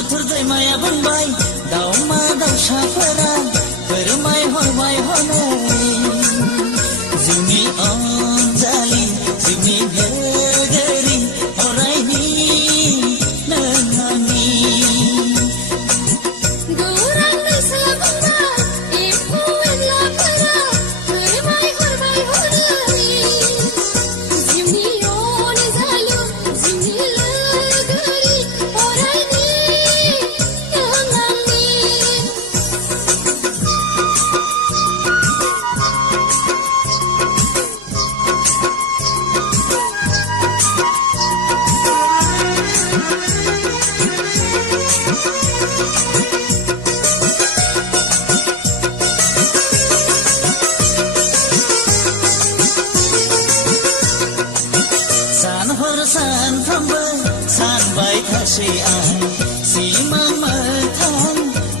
बोथोर दैमाया बुंबाय दाउमा दाउसाफोरा फोरमाय हरबाय हनै जिउनि अनजालि जिउनि भेगेरि अरायनि नों आंनि गौरां दैसा बुंबाय एम्फौ एनलाफोरा फोरमाय हरबाय हनै जिउनि अनजालु जिउनि लोगोरि अरायनि नों आंनि सान हर सानफ्रोमबो सानबाय थासै आं सिमां मोगथां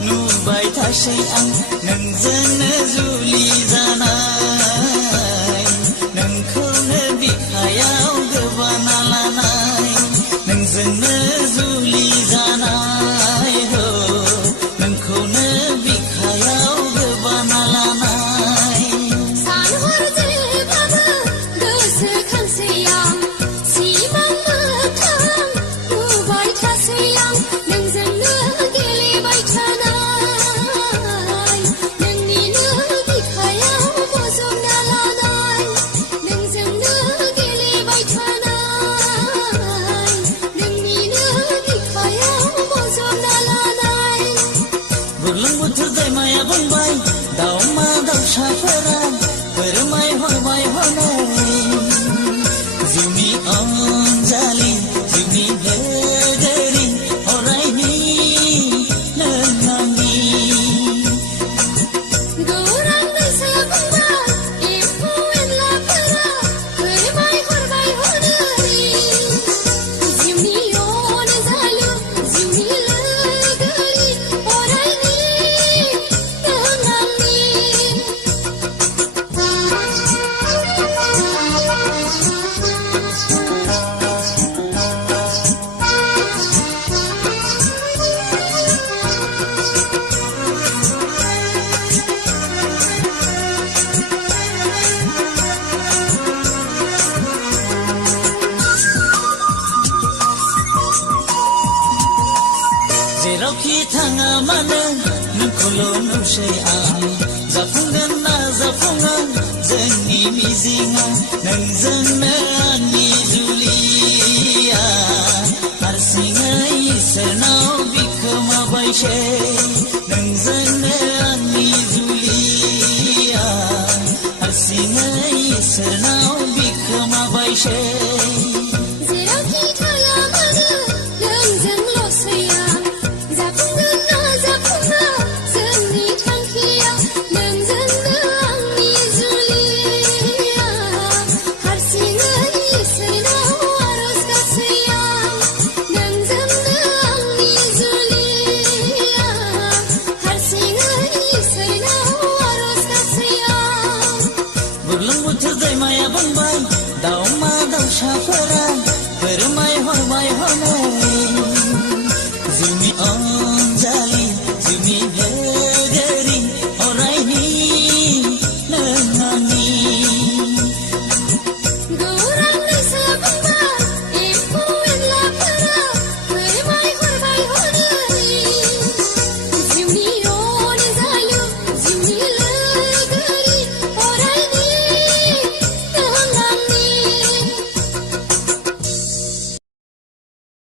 नुबाय थासै आं नोंजोंनो जुलि जानाय नोंखौनो बिखायाव गोबाना लानाय नोंजोंनो जुलि जानाय हो नोंखौनो बिखायाव गोबाना लानाय सान हर जेब्लाबो गोसोखांसै आं सिमां मोगथां नुबाय थासै आं नोंजोंनो गेलेबाय थानाय नोंनिनो बिखायाव बजबना लानाय नोंजोंनो गेलेबाय थानाय नोंनिनो बिखायाव बजबना लानाय बुरलुंबुथुर दैमाया बुंबाय दाउमा दाउसाफोरा फोरमाय हरबाय हनै जिउनि अनजालि जिउनि भेगेरि अरायनि नों आंनि गौरां दैसा बुंबाय एम्फौ एनलाफोरा फोरमाय हरबाय हनै जिउनि अनजालु जिउनि लोगोरि अरायनि नों आंनि जेरावखि थाङा मानो नोंखौल' नुसै आं जाफुंगोन ना जाफुङा जोंनि मिजिङा नोंजोंनो आंनि जुलिया हारसिङै इसोरनाव बिखोमाबायसै नोंजोंनो आंनि जुलिया हारसिङै इसोरनाव बिखोमाबायसै जेरावखि थाया मानो नोंजोंल'सै आं जाफुंगोन ना जाफुङा जोंनि थांखिया नोंजोंनो आंनि जुलिया हारसिङै इसोरनाव आरज गाबसै आं नोंजोंनो आंनि जुलिया हारसिङै इसोरनाव आरज गाबसै आं बुरलुंबुथुर दैमाया बुंबाय दाउमा दाउसाफोरा फोरमाय हरबाय हनै